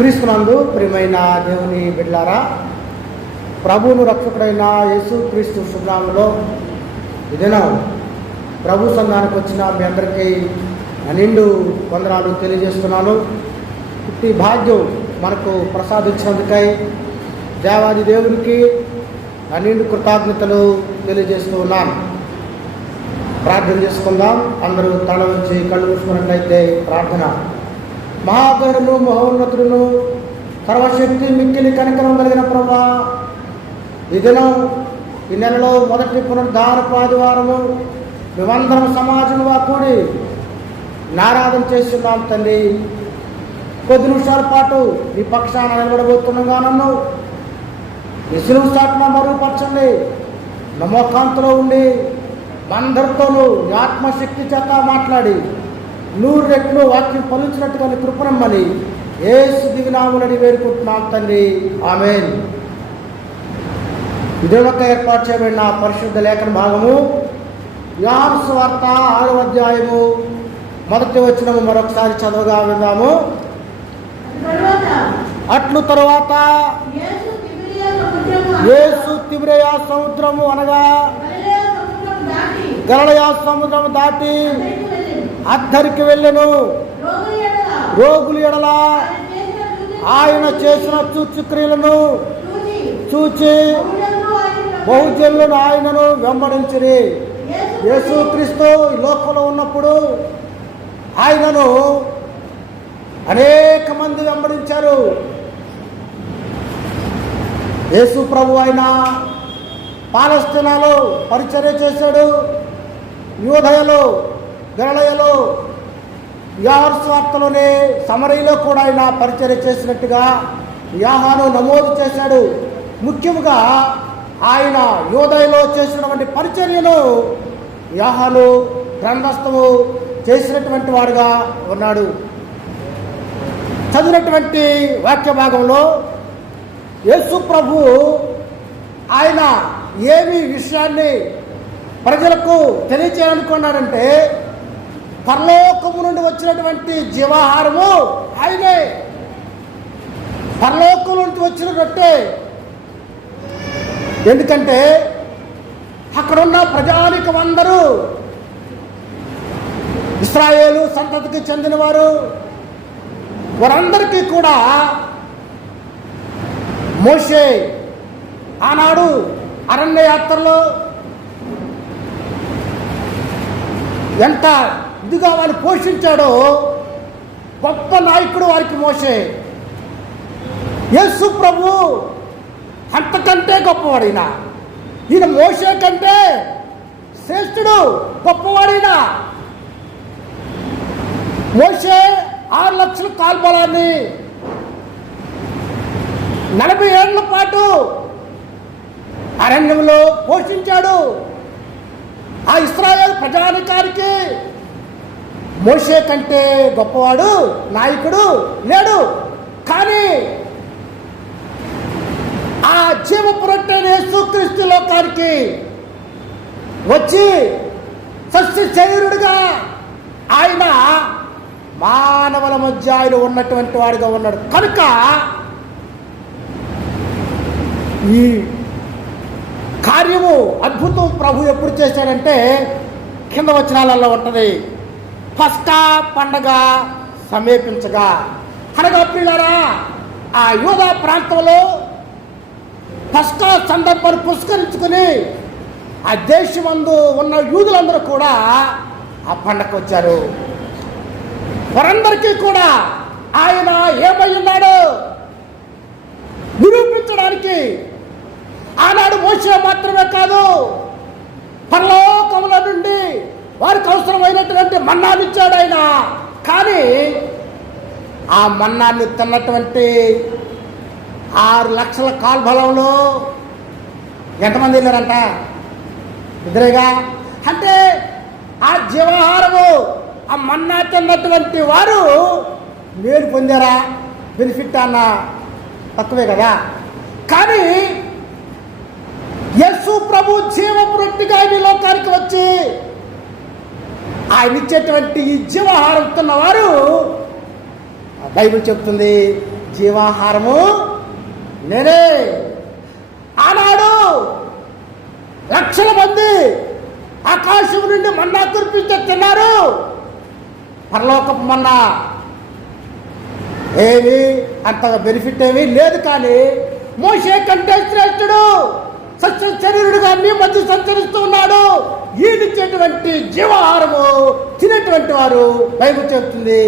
క్రీస్తునందు ప్రియమైన దేవుని బిడ్డలారా, ప్రభువును రక్షకుడైన యేసు క్రీస్తు శుభనామములో ఇదేనా ప్రభు సంఘానికి వచ్చిన మీ అందరికీ నిండు వందనాలు తెలియజేస్తున్నాను. ఈ భాగ్యం మనకు ప్రసాదించినందుకై దేవాది దేవునికి నిండు కృతజ్ఞతలు తెలియజేస్తూ ఉన్నాను. ప్రార్థన చేసుకుందాం. అందరూ తల నుంచి కళ్ళు మూసుకున్నట్లయితే ప్రార్థన. మహాగణుడు మహోన్నతుడును సర్వశక్తి మిక్కిలి కనికరం కలిగిన ప్రభువా, ఈ దినం ఈ నెలలో మొదటి పునరుద్ధారపు ఆదివారము మేమందరం సమాజంగా కూడి ఆరాధన చేస్తున్నాం తండ్రి. కొద్ది నిమిషాల పాటు ఈ పక్షాన నిలబడబోతుండగా నన్ను ఈ సిలువ చాటున మరుగుపరచండి. నమ్మకాంతలో ఉండి అందరితోనూ ఆత్మశక్తి చేత మాట్లాడి 100 రెట్లు వాక్యం ఫలించినట్టుగా కృపణమ్మని యేసు దివినాములని వేడుకుంటున్నాం తండ్రి. ఆమేన్. ఇదేమొక్క ఏర్పాటు చేయబడిన పరిశుద్ధ లేఖన భాగము యోహాను సువార్త 6వ అధ్యాయము మొదటి వచనము మరొకసారి చదవగా విందాము. అట్లు తరువాత యేసు తిబిరియా సముద్రము అనగా గలిలయ సముద్రము దాటి అద్దరికి వెళ్ళెను. రోగుల ఎడల ఆయన చేసిన సూచక్రియలను చూచి బహుజనులను ఆయనను వెంబడించిరి. యేసుక్రీస్తు ఈ లోకంలో ఉన్నప్పుడు ఆయనను అనేక మంది వెంబడించారు. యేసు ప్రభు ఆయన పాలస్తీనాలో పరిచర్య చేశాడు. యూదయలో, గలిలయలో, యోహాను సువార్తలోనే సమరయలో కూడా ఆయన పరిచర్య చేసినట్టుగా యోహాను నమోదు చేశాడు. ముఖ్యంగా ఆయన యూదయలో చేసినటువంటి పరిచర్యను యోహాను గ్రంథస్థము చేసినటువంటి వాడుగా ఉన్నాడు. చదివినటువంటి వాక్య భాగంలో యేసు ప్రభు ఆయన ఏమి విషయాన్ని ప్రజలకు తెలియచేయాలనుకున్నాడంటే, పరలోకము నుండి వచ్చినటువంటి జీవాహారము ఆయనే. పరలోకం నుండి వచ్చిన రొట్టె. ఎందుకంటే అక్కడున్న ప్రజానికం అందరూ ఇశ్రాయేలు సంతతికి చెందినవారు. వారందరికీ కూడా మోషే ఆనాడు అరణ్య యాత్రలో ఎంత ఇదిగా వారిని పోషించాడో గొప్ప నాయకుడు వారికి మోషే. యేసు ప్రభు అంతకంటే గొప్పవాడినా, ఈయన మోషే కంటే శ్రేష్ఠుడు, గొప్పవాడినా. మోషే 6 లక్షల కాల్బలాన్ని 40 ఏళ్ల పాటు అరణ్యంలో పోషించాడు. ఆ ఇశ్రాయేలు ప్రజానికానికి మోషే కంటే గొప్పవాడు నాయకుడు లేడు. కానీ ఆ జీవపు రొట్టె యేసుక్రీస్తు లోకానికి వచ్చి సస్య శరీరుడిగా ఆయన మానవుల మధ్య ఆయన ఉన్నటువంటి వాడిగా ఉన్నాడు. కనుక ఈ కార్యము అద్భుతం ప్రభు ఎప్పుడు చేశాడంటే కింద వచనాలలో ఉంటుంది. పస్కా పండగ సమీపించగా అనగా ప్రియులారా, ఆ యూదా ప్రాంతంలో పస్కా సందర్భాన్ని పురస్కరించుకుని ఆ దేశమందు ఉన్న యూదులందరూ కూడా ఆ పండగకు వచ్చారు. వారందరికీ కూడా ఆయన ఏమై ఉన్నాడో నిరూపించడానికి ఆనాడు మోషే మాత్రమే కాదు, పరలోకముల నుండి వారికి అవసరమైనటువంటి మన్నాను ఇచ్చాడు ఆయన. కానీ ఆ మన్నాన్ని తిన్నటువంటి 6 లక్షల కాల్బలంలో ఎంతమంది వెళ్ళారంట? 2గా. అంటే ఆ జీవాహారము, ఆ మన్నా తిన్నటువంటి వారు మేలు పొందారా? బెనిఫిట్ అన్న తక్కువే కదా. కానీ యేసు ప్రభు జీవపు రొట్టెగా ఈ లోకానికి వచ్చి ఆయన ఇచ్చేటువంటి ఈ జీవాహారం తిన్నవారు బైబిల్ చెప్తుంది జీవాహారము నేనే. ఆనాడు లక్షల మంది ఆకాశం నుండి మన్నా కురిపించి తిన్నారు. పరలోకపు మన్నా ఏమి అంతగా బెనిఫిట్ ఏమీ లేదు. కానీ మోషే కంటే శ్రేష్ఠుడు సత్య శరీరుడుగా మీ మధ్య సంచరిస్తూ ఉన్నాడు. ఈయనిచ్చేటువంటి జీవాహారము తినేటువంటి వారు బైబిల్ చెప్తుంది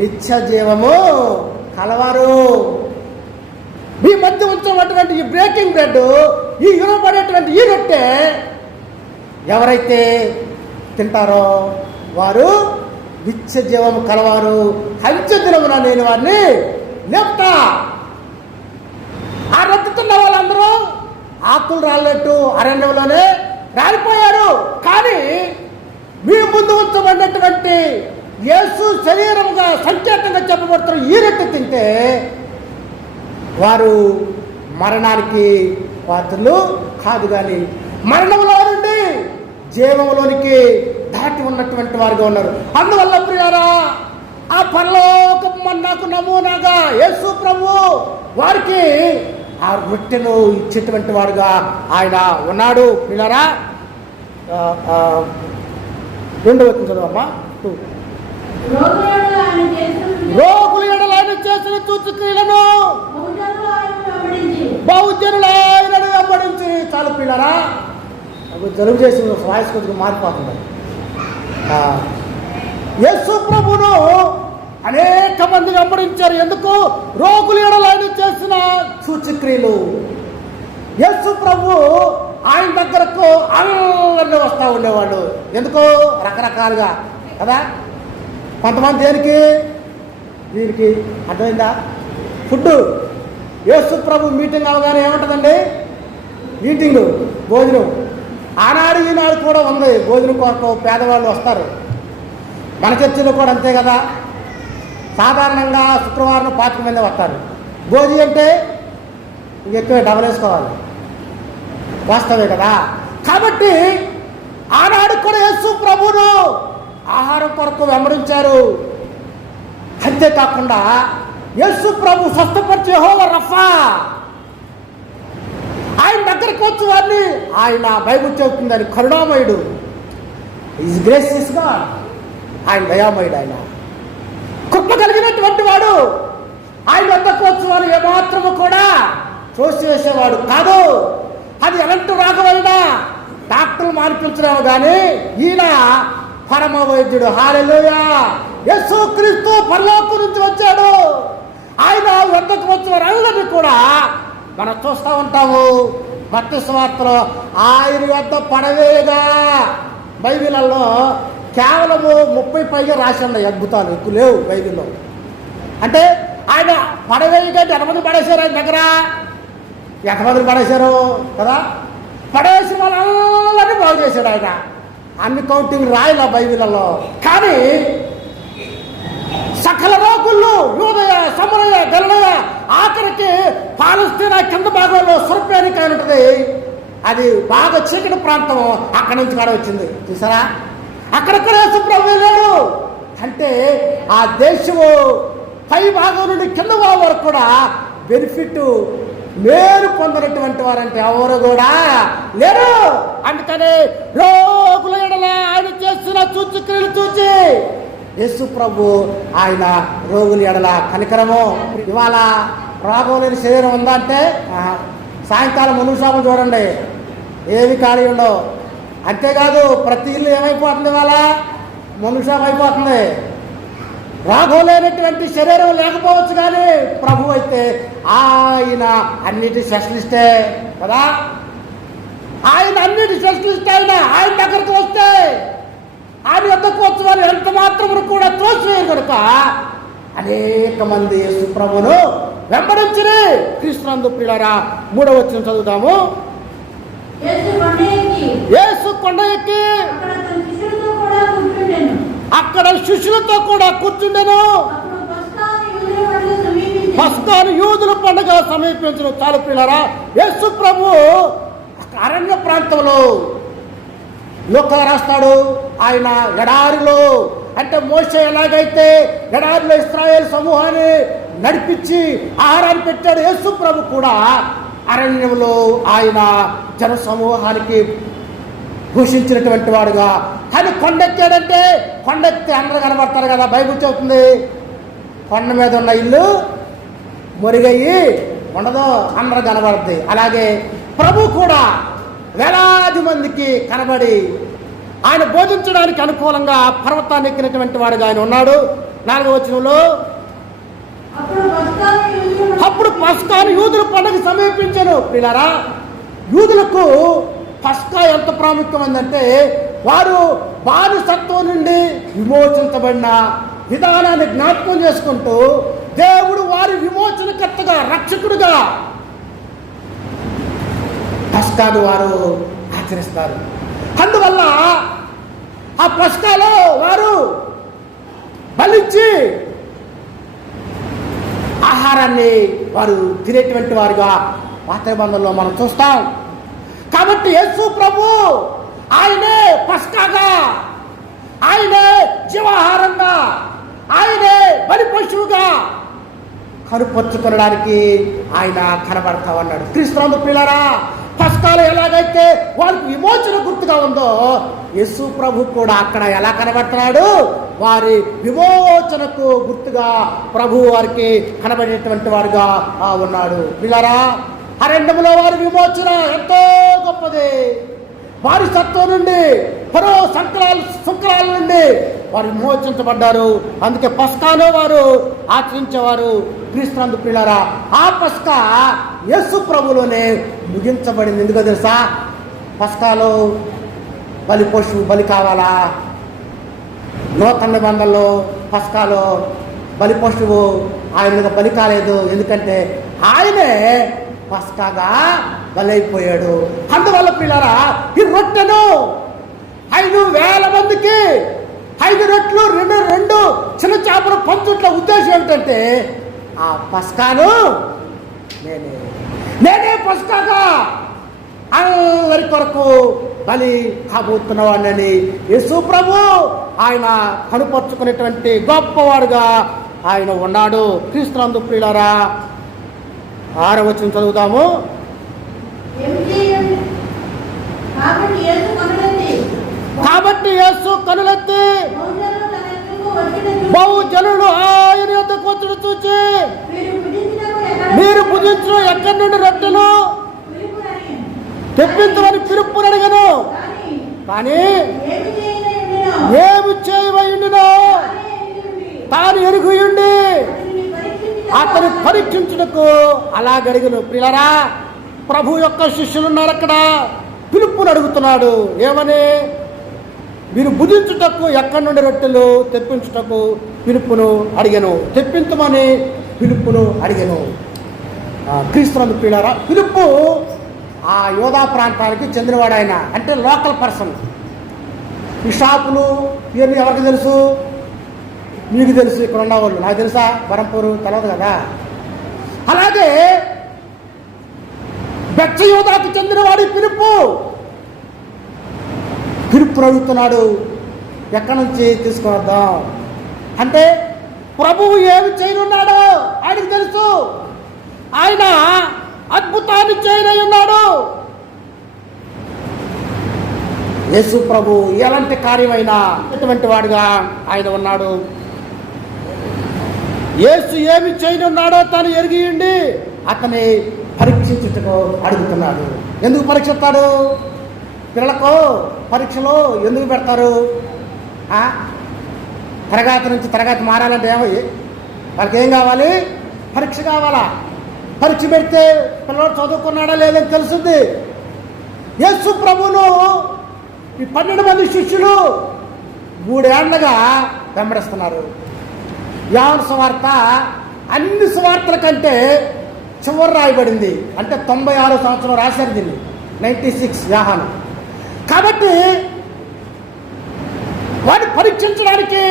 నిత్య జీవము కలవారు. మీ మధ్య ఉంచినటువంటి ఈ బ్రేకింగ్ బ్రెడ్, ఈ ఇవ్వబడేటువంటి ఈ రొట్టె ఎవరైతే తింటారో వారు నిత్య జీవము కలవారు. అంత్య దినమున నేను వారిని లేపుతా. ఆ రొట్టె తిన్న వాళ్ళందరూ ఆకులు రాలినట్టు అరణ్యంలోనే రాలిపోయారు. కానీ మీ ముందు ఉంచబడినటువంటి యేసు శరీరముగా సంకేతంగా చెప్పబడుతున్న ఈ రొట్టె తింటే వారు మరణానికి పాత్రలు కాదు, కానీ మరణంలో నుండి జీవంలోనికి దాటి ఉన్నటువంటి వారుగా ఉన్నారు. అందువల్ల ప్రియారా, ఆ పరలోకపు మన్నాకు నమూనాగా యేసు ప్రభు వారికి ఆ రొట్టెను ఇచ్చేటువంటి వాడుగా ఆయన ఉన్నాడు. ప్రియారా, 2వ వచనం చదవమ్మా. రోగుల ఎడల ఆయన చేసిన సూచక్రియలను బహుజనులు ఆయనను వెంబడించి. చాలు పిల్లరా, జలుబు చేసిన వాయిస్ కొద్దిగా మారిపోతుంది. యేసు ప్రభును అనేక మంది వెంబడించారు. ఎందుకు? రోగుల ఎడల ఆయన చేసిన సూచక్రియలు. యేసు ప్రభు ఆయన దగ్గరకు అందరినీ వస్తూ ఉండేవాళ్ళు. ఎందుకు? రకరకాలుగా కదా. కొంతమంది దేనికి? దీనికి. అర్థమైందా? ఫుడ్. యేసు ప్రభు మీటింగ్ అవగానే ఏముంటుందండి? మీటింగు, భోజనం. ఆనాడు ఈనాడు కూడా ఉంది. భోజనం కొరకు పేదవాళ్ళు వస్తారు. మన చర్చిలో కూడా అంతే కదా. సాధారణంగా శుక్రవారం 5 మంది వస్తారు. భోజనం అంటే ఇంకెక్కువ డబల్ వేసుకోవాలి. వాస్తవే కదా. కాబట్టి ఆనాడు కూడా యేసు ప్రభును ఆహారం కొరకు వెంబడించారు. అంతేకాకుండా యేసు ప్రభు స్వస్థపరిచే యెహోవా రఫా, ఆయన దగ్గరికి వచ్చి వారిని, ఆయన బైబిల్ చెబుతుంది ఆయన కరుణామయుడు. Is gracious God. ఆయన దయామయుడు. ఆయన కృప కలిగినటువంటి వాడు. ఆయన వద్దకు వచ్చి వారు ఏమాత్రము కూడా త్రోసివేసేవాడు కాదు. అది ఎలాంటి రాగమైనా డాక్టర్లు మార్పించలేము, కానీ ఈయన పరమ వైద్యుడు. హల్లెలూయా. యేసు క్రీస్తు పరలోకం నుంచి వచ్చాడు. ఆయన వద్దకు వచ్చిన వారందరినీ కూడా మనం చూస్తూ ఉంటాము. మత్తయి సువార్తలో ఆయన వద్ద పడవేగా. బైబిల్లో కేవలము 30 పైగా రాసి ఉన్నాయి అద్భుతాలు, ఎక్కువ లేవు బైబిల్లో. అంటే ఆయన పడవేయగా ఎంతమంది పడేశారు ఆయన దగ్గర? ఎంతమంది పడేశారు కదా. పడవేసిన వాళ్ళందరినీ బాగు చేశాడు ఆయన. అన్ని కౌంటింగ్ రాయల బైబిల్లో. కానీ సకల రోగుళ్ళు యూదయ, సమరయ, గలిలయ, ఆఖరికి పాలస్తీనా కింద భాగంలో సుర్పేనిక అని ఉంటుంది. అది బాగా చీకటి ప్రాంతం. అక్కడి నుంచి కూడా వచ్చింది. చూసారా? అక్కడక్కడ యేసు ప్రభు వెళ్ళాడు. అంటే ఆ దేశము పై భాగం నుండి కింద భాగం వరకు కూడా బెనిఫిట్ మేలు పొందినటువంటి వారంటే ఎవరు కూడా లేరు. అందుకని రోగుల ఎడల ఆయన చేసిన సూచక్రియలు చూసి యేసు ప్రభు ఆయన రోగుల ఎడల కనికరము. ఇవాళ రోగం లేని శరీరం ఉందా అంటే సాయంకాలం మనుషాపం చూడండి, ఏమి ఖాళీ ఉండవు. అంతేకాదు ప్రతి ఇల్లు ఏమైపోతుంది? ఇవాళ మనుషాపం అయిపోతుంది. రోగం లేనటువంటి శరీరం లేకపోవచ్చు, కానీ ప్రభు అయితే ఆయన అన్నిటి స్పెషలిస్టే కదా. ఆయన అన్నిటి స్పెషలిస్ట్. ఆయన దగ్గరకు వస్తే ఆయన యొక్కకు వచ్చి వారు ఎంత మాత్రము కూడా త్రోసివేయరు కనుక అనేక మంది యేసు ప్రభువును వెంబడించిరి. క్రీస్తునందు ప్రియులారా, 3వ వచనం చదువుతాము. యేసు కొండ ఎక్కి అక్కడ శిష్యులతో కూడా కూర్చుండెను. పస్కాను యూదుల పండుగ సమీపించను. చాలు ప్రియులారా, యేసు ప్రభు అరణ్య ప్రాంతంలో లోకా రాస్తాడు. ఆయన ఎడారిలో, అంటే మోషే ఎలాగైతే ఎడారిలో ఇశ్రాయేలు సమూహాన్ని నడిపించి ఆహారాన్ని పెట్టాడు. యేసు ప్రభు కూడా అరణ్యంలో ఆయన జన సమూహానికి పోషించినటువంటి వాడుగా. కానీ కొండెక్కాడంటే కొండెక్కి అందరూ కనబడతారు కదా, బైబిల్ చెబుతుంది కొండ మీద ఉన్న ఇల్లు మురిగయ్యి ఉండదు, అందరూ కనబడుతుంది. అలాగే ప్రభు కూడా వేలాది మందికి కనబడి ఆయన బోధించడానికి అనుకూలంగా పర్వతాన్ని ఎక్కినటువంటి వాడుగా ఆయన ఉన్నాడు. 4వ వచనంలో అప్పుడు పస్కాను యూదుల పండుగ సమీపించాను. ప్రియులారా, యూదులకు పస్కా ఎంత ప్రాముఖ్యమైందంటే వారు బానిసత్వం నుండి విమోచించబడిన విధానాన్ని జ్ఞాపకం చేసుకుంటూ దేవుడు వారి విమోచనకర్తగా రక్షకుడుగా పస్కాను వారు ఆచరిస్తారు. అందువల్ల ఆ పస్కాలో వారు బలించి ఆహారాన్ని వారు తినేటువంటి వారుగా పాత నిబంధనలో మనం చూస్తాం. కాబట్టి యేసు ప్రభు ఆయనే పస్కాగా, ఆయనే జీవాహారంగా, ఆయనే బలి పశువుగా కనుపరుచుకోవడానికి ఆయన కనబడతా ఉన్నాడు. క్రీస్తునందు ప్రియులారా, పస్కాలు ఎలాగైతే వారికి విమోచన గుర్తుగా ఉందో యేసు ప్రభు కూడా అక్కడ ఎలా కనబడుతున్నాడు, వారి విమోచనకు గుర్తుగా ప్రభు వారికి కనబడేటువంటి వాడుగా ఉన్నాడు. ప్రియులారా, అరణ్యములో వారి విమోచన ఎంతో గొప్పది. వారి సత్వం నుండి పరో శంకరాల నుండి వారు విమోచించబడ్డారు. అందుకే పస్కాలో వారు ఆచరించేవారు. క్రీస్తునందు ప్రియులారా, ఆ పస్కా యేసు ప్రభులోనే ముగించబడింది. ఎందుకో తెలుసా? పస్కాలో బలి పశువు బలి కావాలా? నూతన నిబంధనలో పస్కాలో బలి పశువు ఆయన బలి కాలేదు. ఎందుకంటే ఆయనే పస్కాగా బలైపోయాడు. అందువల్ల ప్రియులారా, ఈ రొట్టెను 5,000 మందికి 5 రొట్టెలు 2 చిన్న చేపలు పంచుట్ల ఉద్దేశం ఏమిటంటే ఆ పస్కాను నేనే పస్కాగా అందరి కొరకు బలి కాబోతున్నవాడిని యేసు ప్రభు ఆయన కనుపరుచుకునేటువంటి గొప్పవాడుగా ఆయన ఉన్నాడు. క్రీస్తునందు ప్రియులారా, 6వ వచనం చదువుతాము. కాబట్టి యేసు కనులెత్తి బహుజనులు ఆయన యొద్దకు వచ్చుడు చూచి, మీరు భుజించిన ఎక్కడి నుండి రొట్టెలు తెప్పించమని పిలుపుని అడిగాను. కానీ ఏమి చేయవయుండినో తాను ఎరుగుయుండి అతను పరీక్షించుటకు అలా గడిగను. ప్రియులారా, ప్రభు యొక్క శిష్యులు ఉన్నారు అక్కడ. పిలుపుని అడుగుతున్నాడు. ఏమని? మీరు భుజించుటకు ఎక్కడి నుండి రొట్టెలు తెప్పించుటకు పిలుపును అడిగాను. తెప్పించమని పిలుపును అడిగాను. క్రీస్తునందు ప్రియులారా, పిలుపు ఆ యోధా ప్రాంతానికి చెందినవాడు. ఆయన అంటే లోకల్ పర్సన్. ఈ షాపులు ఇవన్నీ ఎవరికి తెలుసు? మీకు తెలుసు, ఇక్కడ ఉన్నవాళ్ళు. నాకు తెలుసా? బరంపూరు తెలవదు కదా. అలాగే బెత్సయోదాకు చెందినవాడు పిలుపు. పిలుపు అడుగుతున్నాడు, ఎక్కడి నుంచి తీసుకుని వద్దాం అంటే ప్రభువు ఏమి చేయనున్నాడో ఆయనకు తెలుసు. ఆయన అద్భుతాన్ని చేయనై ఉన్నాడు. యేసు ప్రభు ఎలాంటి కార్యమైనా ఎటువంటి వాడుగా ఆయన ఉన్నాడు. యేసు ఏమి చేయనున్నాడో తను ఎరిగి ఉండి అతన్ని పరీక్షించుటకు అడుగుతున్నాడు. ఎందుకు పరీక్షిస్తాడు? పిల్లలకు పరీక్షలో ఎందుకు పెడతారు? తరగతి నుంచి తరగతి మారాలంటే వాళ్ళకి ఏం కావాలి? పరీక్ష కావాలా? పరీక్ష పెడితే పిల్లలు చదువుకున్నాడా లేదని తెలుస్తుంది. యేసు ప్రభువును ఈ 12 మంది శిష్యులు 3 ఏళ్లుగా వెంబడిస్తున్నారు. యోహాను సువార్త అన్ని సువార్తల కంటే చివరి రాయబడింది. అంటే 96వ సంవత్సరం రాశారు దీన్ని, 96 యోహాను. కాబట్టి వాడిని పరీక్షించడానికి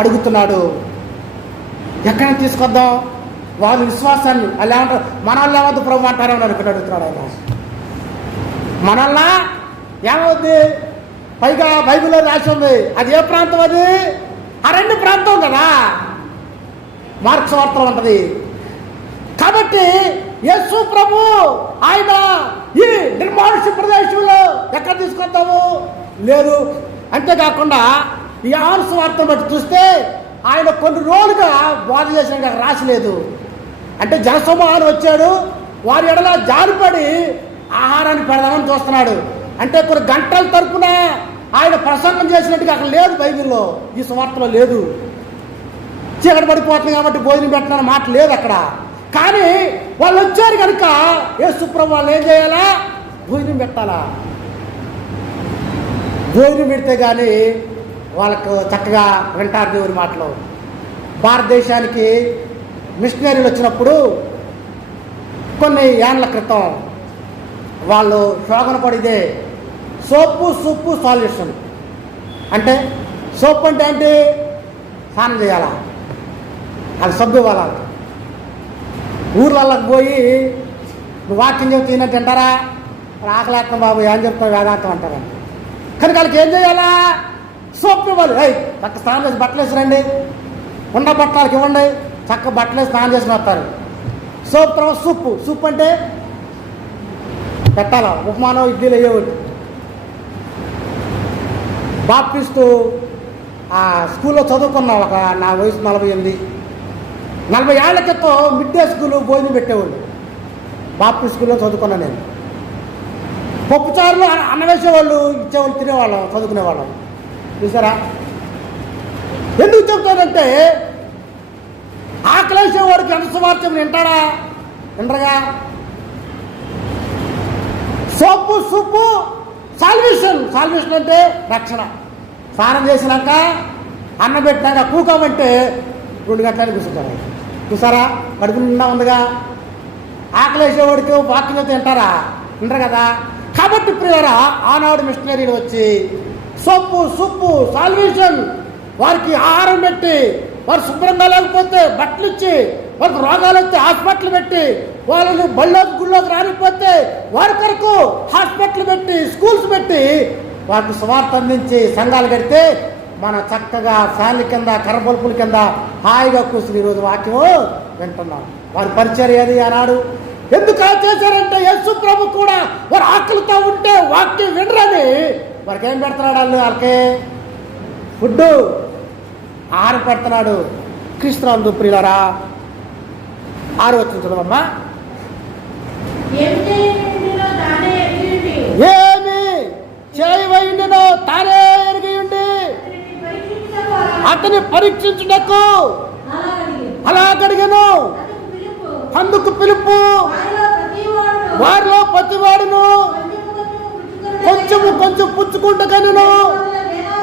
అడుగుతున్నాడు. ఎక్కడ తీసుకొద్దాం వాళ్ళ విశ్వాసాన్ని? అలా ఏమంటారు? మనల్ని ఏమవుద్దు ప్రభు అంటారేమని అడుగుతున్నాడు ఆయన. మనల్లా ఏమవుద్ది? పైగా బైబిల్లో రాసి ఉంది. అది ఏ ప్రాంతం? అది అరణ్య ప్రాంతం కదా. మార్క్స్ వార్తలు ఉంటుంది. కాబట్టి యేసు ప్రభు ఆయన ఈ నిర్మానుష్య ప్రదేశంలో ఎక్కడ తీసుకొద్దాము లేదు. అంతేకాకుండా ఈ యోహాను సువార్తను బట్టి చూస్తే ఆయన కొన్ని రోజులుగా బోధ చేసిన రాసలేదు. అంటే జనసమూహాన్ని వచ్చాడు, వారి ఎడల జారిపడి ఆహారాన్ని పెడదామని చూస్తున్నాడు. అంటే కొన్ని గంటల తరపున ఆయన ప్రసంగం చేసినట్టుగా అక్కడ లేదు, బైబిల్లో ఈ సువార్తలో లేదు. చీకటి పడిపోతుంది కాబట్టి భోజనం పెట్టిన మాట లేదు అక్కడ. కానీ వాళ్ళు వచ్చారు కనుక యేసు ప్రభు వాళ్ళు ఏం చేయాలా? భోజనం పెట్టాలా. భోజనం పెడితే కానీ వాళ్ళకు చక్కగా వింటారు దేవుని మాటలు. భారతదేశానికి మిషనరీలు వచ్చినప్పుడు కొన్ని ఏళ్ల క్రితం వాళ్ళు శోధన పడిదే సోపు సూపు సాల్యూషన్. అంటే సోప్ అంటే ఏంటి? స్నానం చేయాలా, అది సబ్బు ఇవ్వాలా. ఊర్లలోకి పోయి నువ్వు వాక్యం చెప్తే తిన్నట్టు తింటారా? ఆకలేస్తాం బాబు, ఏం చెప్తావు వేదాంతం అంటారండి. కనుక వాళ్ళకి ఏం చేయాలా? సోప్ ఇవ్వాలి. చక్క స్నానం చేసి బట్టలు వేసి రండి, ఉండ బట్టలకి ఇవ్వండి, చక్క బట్టలు వేసి స్నానం చేసి వస్తారు. సోప్ తర్వాత సూప్. సూప్ అంటే పెట్టాలా, ఉపమానం ఇడ్లీలు అయ్యేవాడు. బాప్టిస్టు స్కూల్లో చదువుకున్నాం. ఒక నా వయసు 48-40 ఏళ్ల క్రితం మిడ్ డే స్కూల్ భోజనం పెట్టేవాళ్ళు. బాప్టిస్ట్ స్కూల్లో చదువుకున్నాను నేను. పప్పుచారులు అన్న వేసేవాళ్ళు, ఇచ్చేవాళ్ళు, తినేవాళ్ళం, చదువుకునేవాళ్ళం. చూసారా? ఎందుకు చెప్తానంటే ఆకలేసేవాడికి ఎంత సువార్తం వింటాడా? వింటరుగా. సోపు సూపు సాల్వేషన్. సాల్వేషన్ అంటే రక్షణ. స్నానం చేసినాక అన్నం పెట్టినాక కూకోమంటే 2 గంటలని కూర్చుంటారు. చూసారా? కడుపు నిండా ఉందిగా. ఆకలేసేవాడికి వాక్యం తింటారా? వింటారు కదా. కాబట్టి ప్రియులారా, ఆనాడు మిషనరీలు వచ్చి సోపు సూపు సాల్వేషన్, వారికి ఆహారం పెట్టి, వారు శుభ్రంగా లేకపోతే బట్టలు ఇచ్చి, వారికి రోగాలు వస్తే హాస్పిటల్ పెట్టి, వాళ్ళని బళ్ళోకి గుళ్ళోకి రానిపోతే వారి కొరకు హాస్పిటల్ పెట్టి, స్కూల్స్ పెట్టి, వారికి సువార్త అందించి సంఘాలు కడితే మన చక్కగా ఫ్యాన్ల కింద కర్రబల్పుల కింద హాయిగా కూర్చుని ఈరోజు వాక్యం వింటున్నాం. వారి పరిచర్య అది ఆనాడు. ఎందుకు చేశారంటే యేసు ప్రభు కూడా వారు ఆకలితో ఉంటే వాక్యం వినరని వారికి ఏం పెడుతున్నాడు? వాళ్ళకే ఫుడ్, ఆహారం పెడుతున్నాడు. క్రీస్తునందు ప్రియులారా, 6వ వచనం చదవమ్మా. ఏమి చేయవైండినో తానే ఎరిగి ఉండి అతని పరీక్షించుటకు అలా అడిగాను. అందుకు పిలుపు వారిలో ప్రతివాడును కొంచెము కొంచెం పుచ్చుకుంటూ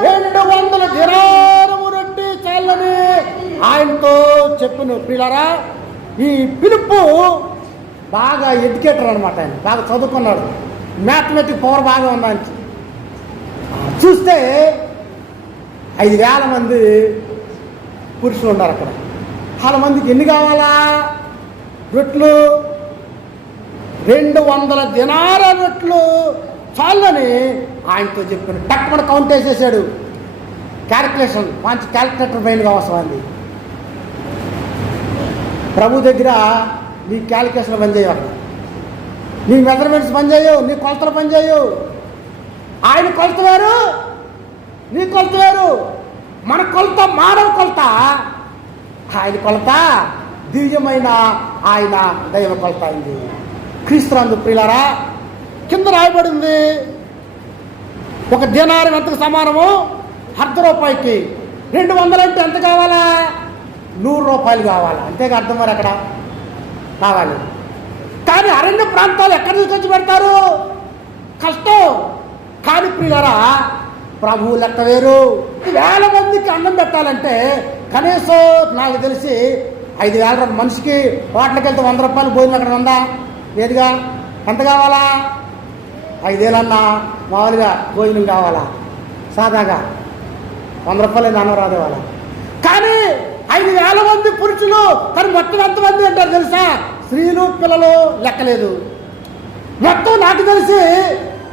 200 దినారము రొట్టె చాలని ఆయనతో చెప్పిన. పిల్లరా, ఈ పిలుపు బాగా ఎడ్యుకేటర్ అనమాట. ఆయన బాగా చదువుకున్నాడు, మ్యాథమెటిక్ పవర్ బాగా ఉందని చూస్తే 5,000 మంది పురుషులు ఉన్నారు అక్కడ. చాలా మందికి ఎన్ని కావాలా? రొట్లు 200 దినార రొట్లు చాలని ఆయనతో చెప్పిన. టక్కున కౌంట్ వేసేసాడు. క్యాలిక్యులేషన్ మంచి క్యాలిక్యులేటర్ బ్రెయిన్గా అవసరం. ప్రభు దగ్గర నీ క్యాలిక్యులేషన్ పనిచేయవు, నీ మెజర్మెంట్స్ పనిచేయవు, నీ కొలతలు పనిచేయవు. ఆయన కొలత వేరు, నీ కొలత వేరు. మన కొలత మానవ కొలత, ఆయన కొలత దివ్యమైన ఆయన దైవ కొలత అయింది. క్రీస్తునందు ప్రియులారా, కింద రాయబడింది ఒక దినారం ఎంతకు సమానము? ₹1/2. 200 అంటే ఎంత కావాలా? ₹100 కావాలా. అంతేగా అర్థం. మరి అక్కడ కావాలి. కానీ అరణ్య ప్రాంతాలు ఎక్కడ తీసుకొచ్చి పెడతారు? కష్టం. కానీ ప్రియులారా, ప్రభువు లెక్క వేరు. 1,000 మందికి అన్నం పెట్టాలంటే కనీసం నాకు తెలిసి 5,000 మనిషికి హోటల్కి వెళ్తే ₹100 భోజనం అక్కడ ఉందా? లేదుగా. ఎంత కావాలా? 5,000 అన్నా మామూలుగా భోజనం కావాలా? సాదాగా ₹100 అన్నం రాదే వాళ్ళ. కానీ 5,000 మంది పురుషులు. కానీ మొత్తం ఎంతమంది అంటారు తెలుసా? స్త్రీలు పిల్లలు లెక్కలేదు. మొత్తం నాకు తెలిసి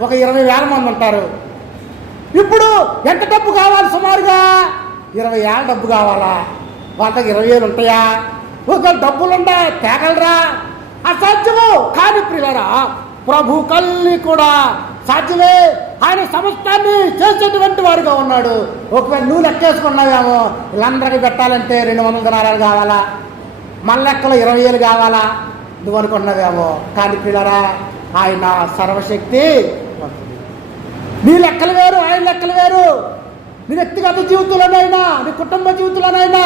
ఒక 20,000 మంది ఉంటారు. ఇప్పుడు ఎంత డబ్బు కావాలి? సుమారుగా 20,000 డబ్బు కావాలా? వాళ్ళకి 20,000 ఉంటాయా? ఒక డబ్బులుండా తేగలరా? అసాధ్యము. కానీ ప్రియులారా, ప్రభు కల్లి కూడా సాధ్యమే. ఆయన సమస్తాన్ని చేసేటువంటి వాడుగా ఉన్నాడు. ఒకవేళ నువ్వు లెక్కేసుకున్నావేమో, వీళ్ళందరికీ పెట్టాలంటే 200 దినారాలు కావాలా, మన లెక్కలో 20,000 కావాలా నువ్వు అనుకున్నావేమో. కానీ పిల్లరా, ఆయన సర్వశక్తి. నీ లెక్కలు వేరు, ఆయన లెక్కలు వేరు. నీ వ్యక్తిగత జీవితంలోనైనా, నీ కుటుంబ జీవితంలోనైనా,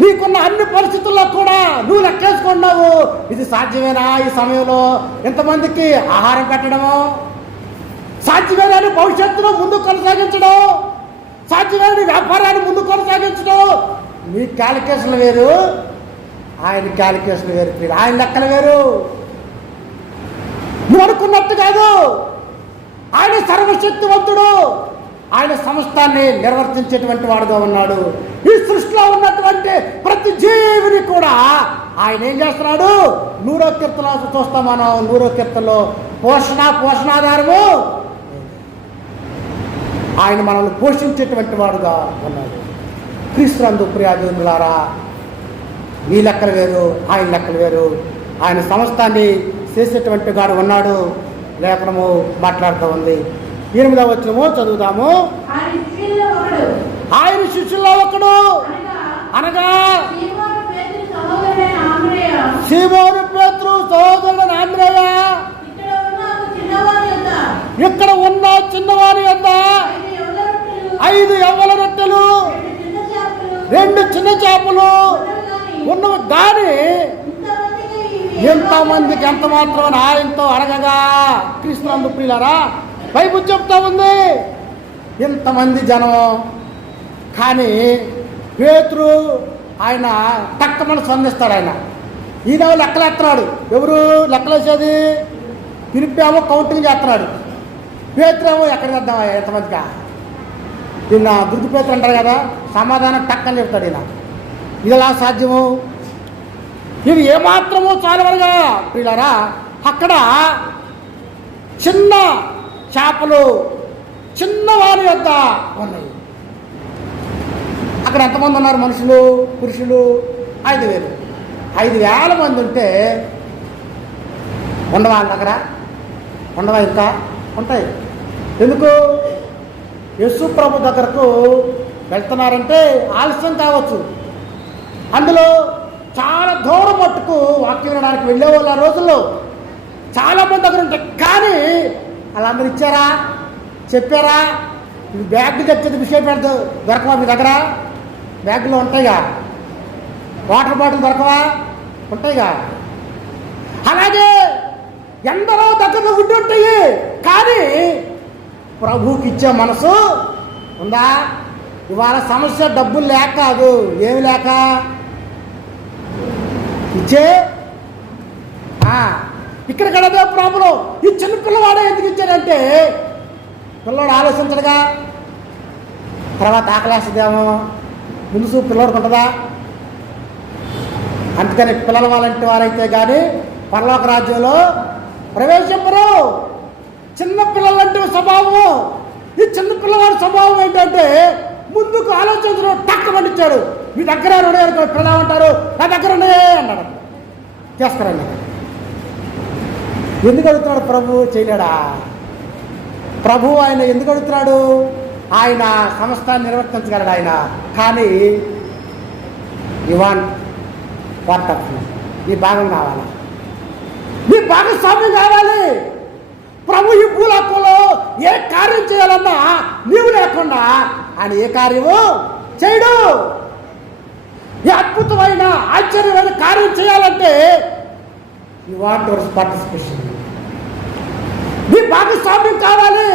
నీకున్న అన్ని పరిస్థితుల్లో కూడా నువ్వు లెక్కేసుకున్నావు. ఇది సాధ్యమేనా? ఈ సమయంలో ఎంతమందికి ఆహారం పెట్టడము సాధ్యమేనా? భవిష్యత్తులో ముందు కొనసాగించడం సాధ్యమేనా? వ్యాపారాన్ని ముందు కొనసాగించడం. నీ క్యాలిక్యులేషన్లు వేరు, ఆయన క్యాలిక్యులేషన్ వేరు. ఆయన లెక్కలు వేరు. నువ్వు అనుకున్నట్టు కాదు. ఆయన సర్వశక్తివంతుడు. ఆయన సమస్తాన్ని నిర్వర్తించేటువంటి వాడుగా ఉన్నాడు. ఈ సృష్టిలో ఉన్నటువంటి ప్రతి జీవిని కూడా ఆయన ఏం చేస్తున్నాడు? 100వ కీర్తనలో చూస్తాం మనం. 100వ కీర్తనలో పోషణాధారము. ఆయన మనల్ని పోషించేటువంటి వాడుగా ఉన్నాడు. క్రీస్తునందు ప్రియాదేవులారా, నీ లెక్కలు వేరు, ఆయన లెక్కలు వేరు. ఆయన సమస్తాన్ని చేసేటువంటి వాడు ఉన్నాడు. లేఖనము మాట్లాడుతూ ఉంది. 8వ వచనము చదువుదాము. ఆయన శిష్యుల్లో ఒకడు అనగా సీమోను పేతురు సహోదరుడు ఆంద్రేయ ఇక్కడ ఉన్న చిన్నవారి యొద్ద 5 యవ్వల రొట్టెలు 2 చిన్న చేపలు ఉన్నవి. కానీ ఎంతమందికి ఎంత మాత్రం ఆయనతో అడగగా, క్రీస్తునందు ప్రియులారా, బైబిల్ చెప్తా ఉంది ఎంతమంది జనం. కానీ పేతురు ఆయన తక్కమని స్పందిస్తాడు. ఆయన ఈయన లెక్కలు ఎత్తున్నాడు. ఎవరు లెక్కలు వేసేది? పిలిపేమో కౌంటింగ్ చేస్తున్నాడు. పేతురేమో ఎక్కడికి వద్దామా ఎంతమందిగా? ఈయన దుర్గు పేతురు అంటారు కదా, సమాధానం టక్కని చెప్తాడు. ఈయన ఇది ఎలా సాధ్యము? ఇవి ఏమాత్రము చాలవరుగా ప్రియులారా. అక్కడ చిన్న చేపలు చిన్నవారి యొద్ద ఉన్నాయి. అక్కడ ఎంతమంది ఉన్నారు? మనుషులు, పురుషులు 5,000. 5,000 మంది ఉంటే ఉండవా దగ్గర? ఉండవా? ఇంకా ఉంటాయి. ఎందుకు? యేసు ప్రభు దగ్గరకు వెళ్తున్నారంటే ఆలస్యం కావచ్చు. అందులో చాలా దూరం మట్టుకు వాక్యం వినడానికి వెళ్ళేవాళ్ళు ఆ రోజుల్లో చాలామంది దగ్గర ఉంటాయి. కానీ వాళ్ళందరూ ఇచ్చారా? చెప్పారా? ఇది బ్యాగ్ తెచ్చేది విషయం పెడదు. దొరకవా మీ దగ్గర? బ్యాగ్లో ఉంటాయిగా. వాటర్ బాటిల్ దొరకవా? ఉంటాయిగా. అలాగే ఎందరో దగ్గర ఉండి ఉంటాయి. కానీ ప్రభువుకి ఇచ్చే మనసు ఉందా? ఇవాళ సమస్య డబ్బులు లేక కాదు. ఏమి లేక? ఇచ్చే ఇక్కడ కడదే ప్రాబ్లం. ఈ చిన్న పిల్లవాడే ఎందుకు ఇచ్చాడంటే, పిల్లవాడు ఆలోచించడుగా. తర్వాత ఆకలేస్తుందేమో, ముందు పిల్లవాడికి ఉంటుందా? అందుకని పిల్లల వాళ్ళంటి వారైతే కానీ పరలోక రాజ్యంలో ప్రవేశింపరు. చిన్న పిల్లలంటే స్వభావము. ఈ చిన్న పిల్లవాడి స్వభావం ఏంటంటే ముందుకు ఆలోచించడం టక్క పండించాడు. మీ దగ్గర పిల్లలు ఉంటారు, నా దగ్గర ఉన్నాయే అన్నాడు. చేస్తారండి. ఎందుకు అడుగుతున్నాడు? ప్రభు చేయలేడా? ప్రభు ఆయన ఎందుకు అడుగుతున్నాడు? ఆయన సమస్తాన్ని నిర్వర్తించగలడు ఆయన. కానీ ఇవాన్ నీ భాగం కావాలి, నీ భాగస్వామ్యం కావాలి. ప్రభు ఈ భూలోకంలో ఏ కార్యం చేయాలన్నా నీవు లేకుండా ఆయన ఏ కార్యము చేయడు. ఈ అద్భుతమైన ఆశ్చర్యమైన కార్యం చేయాలంటే యు వాంట్ యువర్ పార్టిసిపేషన్. నీ భాగస్వామ్యం కావాలి.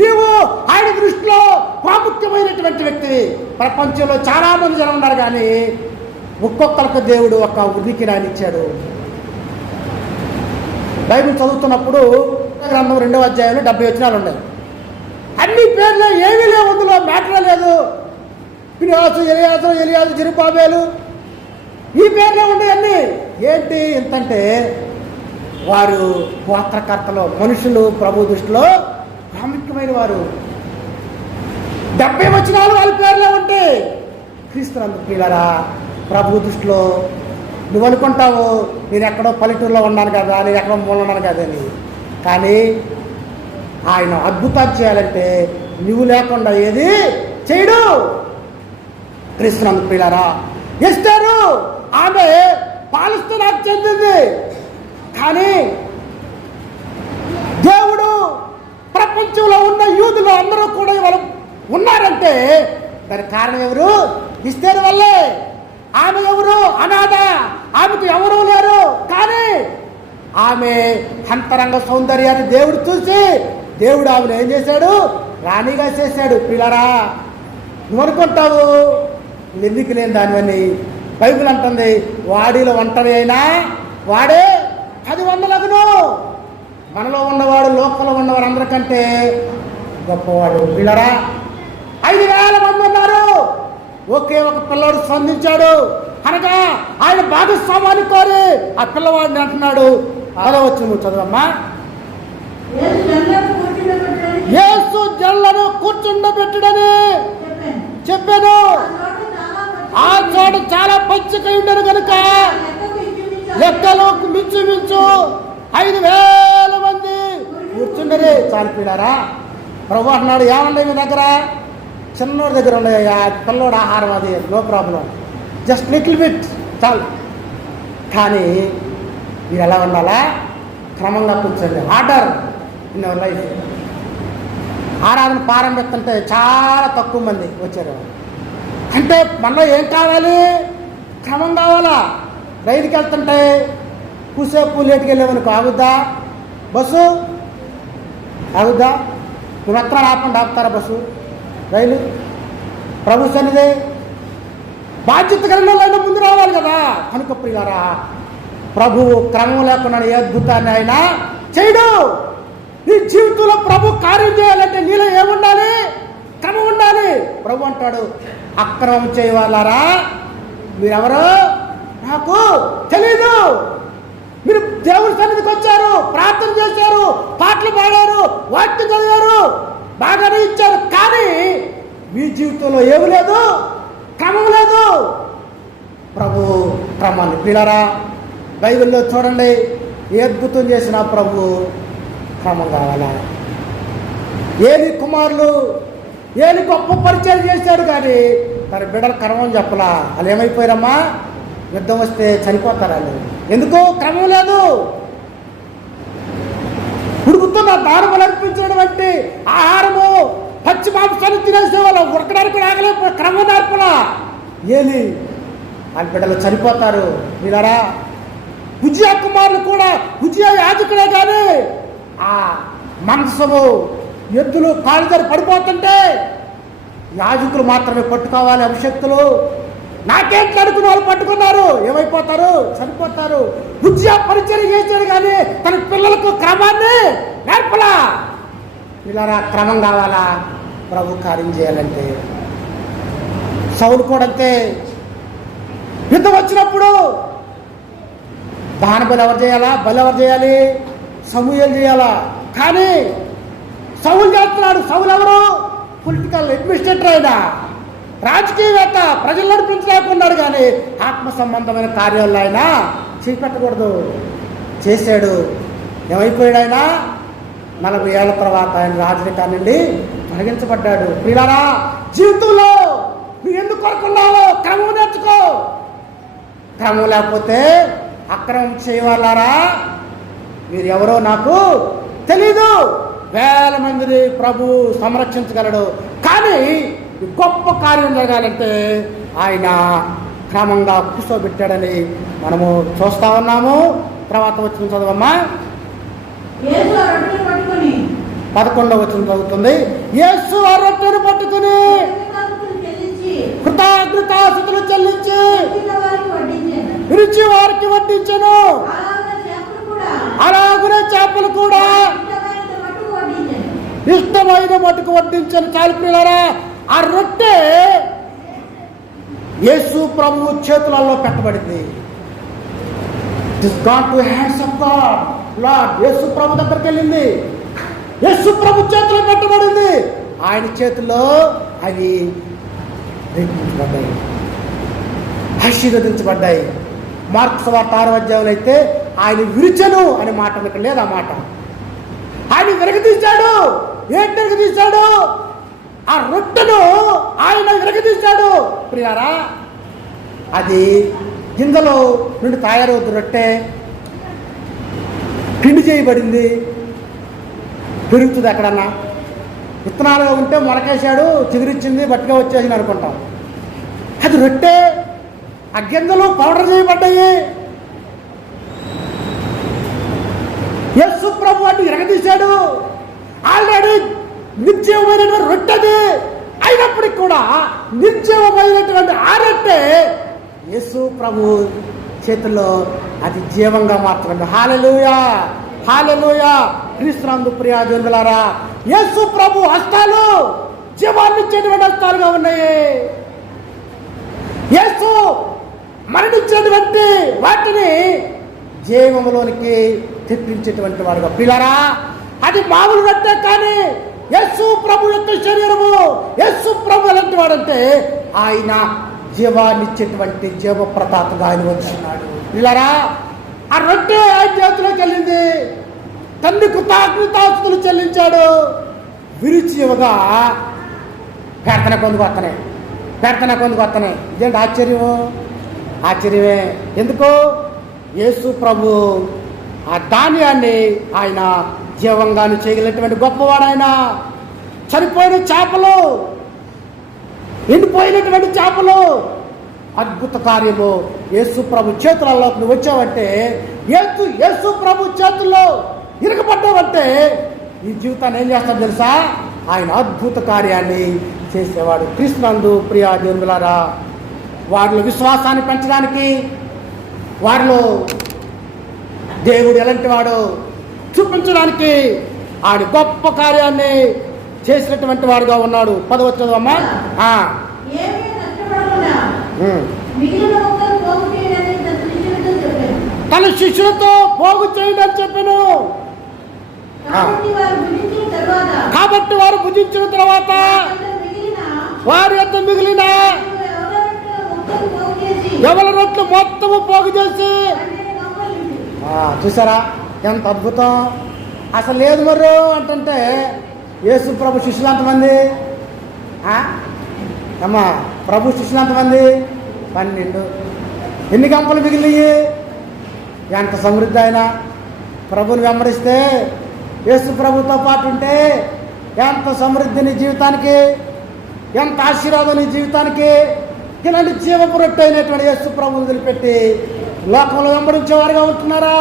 నీవు ఆయన దృష్టిలో ప్రాముఖ్యమైనటువంటి వ్యక్తివి. ప్రపంచంలో చాలా మంది జనం ఉన్నారు, కానీ ఒక్కొక్కరికి దేవుడు ఒక ఉనికి రానిచ్చాడు. బైబిల్ చదువుతున్నప్పుడు గ్రంథం 2వ అధ్యాయంలో 70 వచనాలు ఉన్నాయి. అన్ని పేర్లే, ఏమీ లేవు, అందులో మ్యాటర్ లేదు. ఫినిహాసు, ఎలియాజు, జెరుబ్బాబెలు, ఈ పేర్లే ఉన్నాయి అన్నీ. ఏంటి ఎంతంటే వారు గోత్రకర్తలు, మనుషులు ప్రభు దృష్టిలో ప్రాముఖ్యమైన వారు. 70 వచనాలు వాళ్ళ పేర్లే ఉంటాయి. క్రీస్తునందు ప్రియులారా, ప్రభు దృష్టిలో నువ్వు అనుకుంటావు నేను ఎక్కడో పల్లెటూరులో ఉన్నాను కదా, నేను ఎక్కడో మూల ఉన్నాను కదా అని. కానీ ఆయన అద్భుతాలు చేయాలంటే నువ్వు లేకుండా ఏది చేయడు. క్రీస్తునందు ప్రియులారా, ఎస్తేరు ఆమె పాలస్తీనాకు చెందింది. కానీ దేవుడు ప్రపంచంలో ఉన్న యూదులు అందరూ కూడా ఇవాళ ఉన్నారంటే దానికి కారణం ఎవరు? ఎస్తేరు వల్లే. ఆమె ఎవరు? అనాథ, ఆమెకు ఎవరూ లేరు. కానీ ఆమె అంతరంగ సౌందర్యాన్ని దేవుడు చూసి దేవుడు ఆమెను ఏం చేశాడు? రాణిగా చేశాడు. పిల్లరా, నువ్వు అనుకుంటావు ఎందుకు లేని దానివన్నీ. బైబిల్ అంటుంది వాడిలో ఒంటరి అయినా వాడే 10 వందలగును. మనలో ఉన్నవాడు లోకంలో ఉన్నవాడు అందరికంటే గొప్పవాడు. పిల్లరా, 5,000 మంది ఉన్నారు, ఒకే ఒక పిల్లవాడు స్పందించాడు. అనగా ఆయన భాగస్వామాన్ని కోరి ఆ పిల్లవాడిని అంటున్నాడు. అదవచ్చు, నువ్వు చదవమ్మా. యేసు జనులను కూర్చుండబెట్టుడని చెప్పాను. ఆ చోట చాలా పచ్చిక ఉండను కనుక లెక్కలో మించు 5,000 మంది కూర్చుండరే. చాలిపోయినారా? ప్రభు అంటున్నాడు, ఏమన్నా మీ దగ్గర? చిన్నోడి దగ్గర ఉన్నాయా పిల్లోడు ఆహారం, అది no problem, just little bit చాలు. కానీ మీరు ఎలా ఉండాలా? క్రమంగా కూర్చోండి. Order in our life. ఆరాధన ప్రారంభిస్తుంటే చాలా తక్కువ మంది వచ్చారు. అంటే మనలో ఏం కావాలి? క్రమం కావాలా? రైలుకి వెళ్తుంటే కూసేపు లేటుకి వెళ్ళేవనుకో ఆగుద్దా? బస్సు ఆగుద్దా? నువ్వు ఎక్కడ ఆపండి, ఆపుతారా బస్సు, రైలు? ప్రభు సన్నిధి బాధ్యత కలిగిన ముందు రావాలి కదా. కనుక ప్రియులారా, ప్రభువు క్రమం లేకుండా ఏ అద్భుతాన్ని అయినా చేయడు. నీ జీవితంలో ప్రభు కార్యం చేయాలంటే నీలో ఏముండాలి? క్రమం ఉండాలి. ప్రభు అంటాడు, అక్రమం చేయవాలారా మీరెవరు నాకు తెలీదు. మీరు దేవుడి సన్నిధికి వచ్చారు, ప్రార్థన చేశారు, పాటలు పాడారు, వాక్యం చదివారు, బాగానే ఇచ్చారు. కానీ మీ జీవితంలో ఏమి లేదు, క్రమం లేదు. ప్రభు క్రమాన్ని పిల్లరా, బైబిల్లో చూడండి, ఏ అద్భుతం చేసిన ప్రభు క్రమం కావాలా? ఏలి కుమారులు ఏలి గొప్ప పరిచయం చేశాడు, కానీ తన బిడ్డల క్రమం చెప్పలా. వాళ్ళు ఏమైపోయారమ్మా? యుద్ధం వస్తే చనిపోతారు వాళ్ళు. ఎందుకు? క్రమం లేదు. ఉడుకుతున్న దానములు అర్పించినటువంటి ఆహారము పచ్చి మాంసాన్ని తినేసేవాళ్ళు, ఉడకడానికి రాగలే. క్రమం నేర్పలా. ఏలి వాళ్ళ బిడ్డలు చనిపోతారు. మీరారా, ఉజ్జియా కుమారులు కూడా, ఉజ్జియా యాజకుడే కానీ ఆ మాంసము ఎద్దులు కాలుదారి పడిపోతుంటే యాజకులు మాత్రమే పట్టుకోవాలి. అభిషక్తులు నాకేంటి అనుకున్న వాళ్ళు పట్టుకున్నారు, ఏమైపోతారు? చనిపోతారు. ఉజ్జియా పరిచయం చేశాడు కానీ తన పిల్లలకు క్రమాన్ని నేర్పలా. పిల్లరా, క్రమం కావాలా ప్రభు కార్యం చేయాలంటే? సౌలు కూడా అంతే. యుద్ధం వచ్చినప్పుడు దహన బలి ఎవరు చేయాలా? బలి ఎవరు చేయాలి? సమూయేలు చేయాలా. కానీ సౌలు చేస్తున్నాడు. సౌలు ఎవరు? పొలిటికల్ అడ్మినిస్ట్రేటర్, అయినా రాజకీయవేత్త, ప్రజలు నడిపించలేకున్నాడు. కానీ ఆత్మ సంబంధమైన కార్యాలు ఆయన చేపట్టకూడదు, చేశాడు. ఏమైపోయాడు? ఆయన 40 ఏళ్ల తర్వాత ఆయన రాజరికాన్ని నుండి తొలగించబడ్డాడు. పిల్లరా, జీవితంలో నువ్వు ఎందుకు కొరకున్నావో క్రమం నేర్చుకో. క్రమం లేకపోతే అక్రమం చేయవాలారా మీరు ఎవరో నాకు తెలీదు. 1000 మందిని ప్రభు సంరక్షించగలడు. కానీ గొప్ప కార్యం జరగాలంటే ఆయన క్రమంగా కూర్చోబెట్టాడని మనము చూస్తా ఉన్నాము. తర్వాత వచ్చిన చదవమ్మా. 11వ వచనం చదువుతుంది. యేసు ఆ రొట్టెను పట్టుకుని కృతజ్ఞతాస్తుతులు చెల్లించి రుచి వారికి వడ్డించెను. అలాగనే చేపలు కూడా ఇష్టమైన మటుకు వడ్డించను. చాలు ప్రియులారా, ఆ రొట్టె యేసు ప్రభువు చేతులలో పెట్టబడింది. It is gone to hands of God. Lord Yesu ప్రభు దగ్గరికి వెళ్ళింది. యేసు ప్రభు చేతిలో పెట్టబడింది. ఆయన చేతుల్లో అవి రేపించబడ్డాయి. ఆశీర్వదించబడ్డాయి. మార్కు సువార్త 6వ అధ్యాయంలో అయితే ఆయన విరిచెను అనే మాట ఇక్కడ లేదు. ఆ మాట ఆయన విరగదీశాడు. ఏంటి విరగదీశాడు? ఆ రొట్టెను ఆయన విరగదీశాడు. ప్రియారా, అది గింజలో నుండి తయారవుతుంది. రొట్టె పిండి చేయబడింది, పెరుగుతుంది. ఎక్కడన్నా విత్తనాలుగా ఉంటే మొలకేశాడు, చిగురిచ్చింది, బట్టిగా వచ్చేసింది అనుకుంటాం. అది రొట్టె. ఆ గింజలు పౌడర్ చేయబడ్డాయి. యేసు ప్రభు అని ఎరగదీశాడు. ఆల్రెడీ నిర్జీవమైనటువంటి రొట్టెది అయినప్పటికీ కూడా నిర్జీవమైనటువంటి ఆ రొట్టె యేసు ప్రభు చేతుల్లో అది జీవంగా మాత్రమే. హల్లెలూయా, హల్లెలూయా. క్రీస్తునందు ప్రియజనులారా, యేసు ప్రభు హస్తాలు జీవాన్ని ఇచ్చేటువంటి హస్తాలుగా ఉన్నాయి. యేసు మరణించేటువంటి వాటిని జీవములోనికి తెప్పించేటువంటి వాడుగా. పిల్లరా, అది మామూలు రొట్టె కానీ యేసు ప్రభు యొక్క శరీరము. యేసు ప్రభు ఎలాంటి వాడంటే ఆయన జీవాన్నిచ్చేటువంటి జీవ ప్రతాపగా ఆయన వచ్చినాడు. పిల్లరా, ఆ రొట్టె ఆయన చేతిలోకి వెళ్ళింది. తండ్రి కృతజ్ఞతాస్తుతులు చెల్లించాడు. విరిచి ఇవ్వగా ప్రార్థన కొందుకు వస్తున్నాయి. ఇదేంటి ఆశ్చర్యమే. ఎందుకు? యేసు ప్రభు ఆ ధాన్యాన్ని ఆయన జీవంగాను చేయగలిగినటువంటి గొప్పవాడు. ఆయన చనిపోయిన చేపలు, ఎండిపోయినటువంటి చేపలు, అద్భుత కార్యము యేసు ప్రభు చేతులలోకి నువ్వు వచ్చావంటే, యేసు ప్రభు చేతుల్లో ఇరగబడ్డావంటే ఈ జీవితాన్ని ఏం చేస్తాడు తెలుసా? ఆయన అద్భుత కార్యాన్ని చేసేవాడు. క్రీస్తునందు ప్రియజనులారా, వారిలో విశ్వాసాన్ని పెంచడానికి, వారిలో దేవుడు ఎలాంటి వాడు చూపించడానికి ఆయన గొప్ప కార్యాన్ని చేసినటువంటి వాడుగా ఉన్నాడు. 10వ చదువమ్మా. తన శిష్యులతో పోగు చేయండి అని చెప్పాను. కాబట్టి వారు భుజించిన తర్వాత వారి యొక్క మిగిలిన ఎవరి రొట్టెలు మొత్తము పోగు చేసి, చూసారా ఎంత అద్భుతం. అసలు లేదు మరో అంటుంటే యేసు ప్రభు శిష్యులు ఎంతమంది అమ్మా? ప్రభు శిష్యులు ఎంతమంది? 12. ఎన్ని గంపలు మిగిలినవి? ఎంత సమృద్ధి. ఆయన ప్రభుని వెంబడిస్తే, యేసు ప్రభుతో పాటు ఉంటే ఎంత సమృద్ధి నీ జీవితానికి, ఎంత ఆశీర్వాదం నీ జీవితానికి. ఇలాంటి జీవపు రొట్టె అయినటువంటి యేసు ప్రభుని వదిలిపెట్టి లోకంలో వెంబడించేవారుగా ఉంటున్నారా?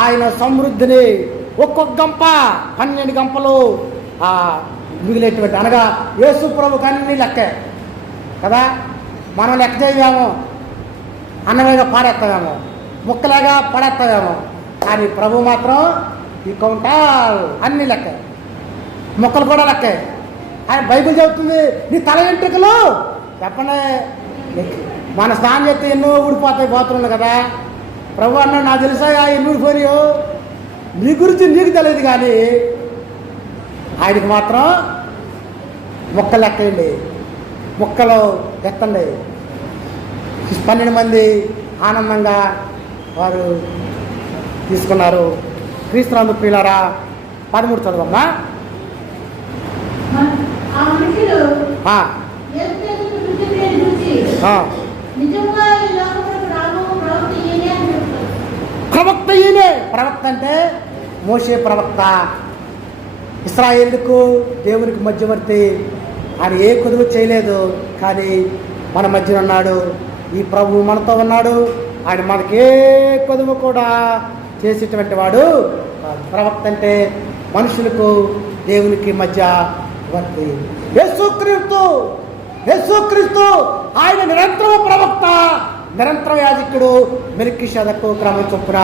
ఆయన సమృద్ధిని ఒక్కొక్క గంప 12 గంపలు మిగిలేటువంటి, అనగా యేసు ప్రభుకి అన్ని లెక్కే కదా. మనం లెక్క చేయమేమో, అన్నమేగా పాడేస్తామేమో, ముక్కలేగా పడేస్తామేమో, కానీ ప్రభు మాత్రం ఈ కౌంటాల్ అన్ని లెక్కే, మొక్కలు కూడా లెక్కే. ఆయన బైబిల్ చెబుతుంది నీ తల వెంట్రుకలు చెప్పండి. మన స్నానం చేస్తే ఎన్నో ఊడిపోతాయి బాత్రూంలు కదా. ప్రభు అన్నాడు, నాకు తెలుసా ఎన్ని ఊడిపోయాయో, నీ గురించి నీకు తెలియదు కానీ ఆయనకి మాత్రం మొక్కలు ఎక్కండి, మొక్కలు ఎత్తండి. 12 మంది ఆనందంగా వారు తీసుకున్నారు. క్రీస్తునందు ప్రియులారా, 13 చదవమ్మా. ప్రవక్త ఈయనే. ప్రవక్త అంటే మోషే ప్రవక్త, ఇశ్రాయేలుకు దేవునికి మధ్యవర్తి. ఆయన ఏ కొదువు చేయలేదు, కానీ మన మధ్యన ఉన్నాడు. ఈ ప్రభు మనతో ఉన్నాడు. ఆయన మనకి ఏ కొదువు కూడా చేసేటువంటి వాడు. ప్రవక్త అంటే మనుషులకు దేవునికి మధ్య వర్తి. యేసుక్రీస్తు ఆయన నిరంతర ప్రవక్త, నిరంతర యాజకుడు, మెల్కీషెదెకు క్రమం చొప్పున.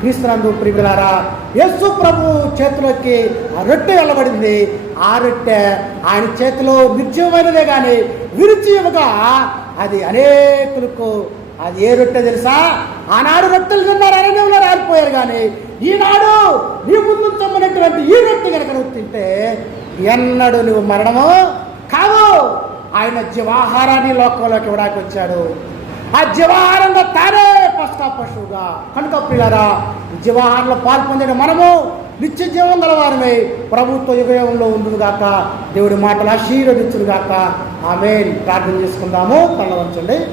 క్రీస్తునందు ప్రియులారా, యేసు ప్రభు చేతిలోకి ఆ రొట్టె వెళ్ళబడింది. ఆ రొట్టె ఆయన చేతిలో నిర్జీవమైనదే కానీ విరిచి ఇవ్వగా అది అనేకులకు, అది ఏ రొట్టె తెలుసా? ఆనాడు రొట్టెలు తిన్నారు, అరణ్యంలో రాలిపోయారు, కానీ ఈనాడు నీ ముందు తమ్మినటువంటి ఈ రొట్టె కనుక నువ్వు తింటే ఎన్నడూ నువ్వు మరణము కావు. ఆయన జీవాహారాన్ని లోకంలోకి ఇవ్వడానికి వచ్చాడు. ఆ జీవాహారంగా తానే పస్కా పశువుగా. కనుక ప్రియులారా, జీవాహారంలో పాల్పొందిన మనము నిత్య జీవం గలవారమై ప్రభుత్వ యుగంలో ఉండుగాక. దేవుడి మాటలు ఆశీర్వదించుగాక. ఆమేన్. ప్రార్థన చేసుకుందాము. తల వంచండి.